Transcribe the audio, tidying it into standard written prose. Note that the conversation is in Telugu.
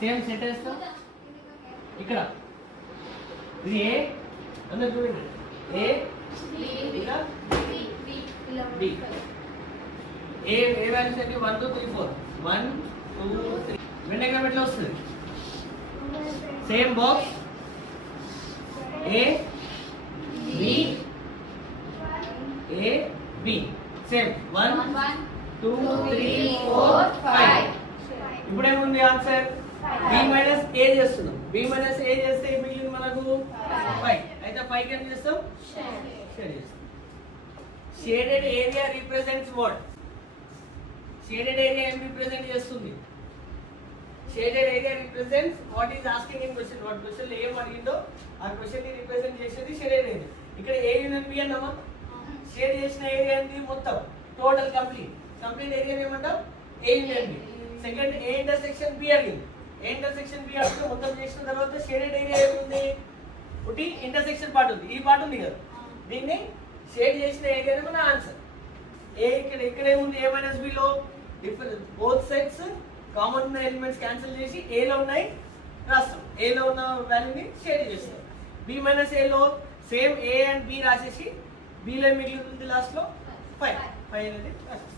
సేమ్ సెట్ వేస్తాం ఇక్కడ ఇది ఏ అందరు చూడండి ఏ ఇలా బి ఏ వాల్యూస్ ఏంటి 1 2 3 4 1 2 3 వెంటనే ఎట్లా వస్తుంది same box A B A B same 1 2 3 4 5 ఇప్పుడు ఏముంది ఆన్సర్ b మైనస్ a చేస్తున్నాం b మైనస్ a చేస్తే మిగిలింది మనకు 5 అయితే 5 కి ఏం చేస్తాం షేడ్ చేస్తాం shaded area represents what shaded area ఏం రిప్రజెంట్ చేస్తుంది shaded area represents what is asking in question what question ఏం అడిగిందో ఆ క్వశ్చన్ ని రిప్రజెంట్ చేసేది షేడెడ్ ఏరియా ఇక్కడ a యూనియన్ b అన్నమా షేడ్ చేసిన ఏరియా ఏంది మొత్తం టోటల్ కంప్లీట్ ఏరియా ఏమంటాం a union b second a intersection b అడిగింది a ఇంటర్సెక్షన్ b అడిగితే మొత్తం చేసిన తర్వాత షేడెడ్ ఏరియా ఏముంది ఒకటి ఇంటర్సెక్షన్ పార్ట్ ఉంది ఈ పార్ట్ ఉంది కదా దీన్ని షేడ్ చేసిన ఏరియా మన ఆన్సర్ a ఇక్కడ ఏముంది a మైనస్ b లో డిఫరెంట్ బోత్ సైడ్స్ కామన్ ఉన్న ఎలిమెంట్స్ క్యాన్సిల్ చేసి a లో ఉన్నాయి రాస్తాం a లో ఉన్న వాల్యూని షేడ్ చేస్తాం b మైనస్ a లో సేమ్ a అండ్ b రాసేసి b లో మిగిలింది లాస్ట్ లో 5 అనేది రాస్తాం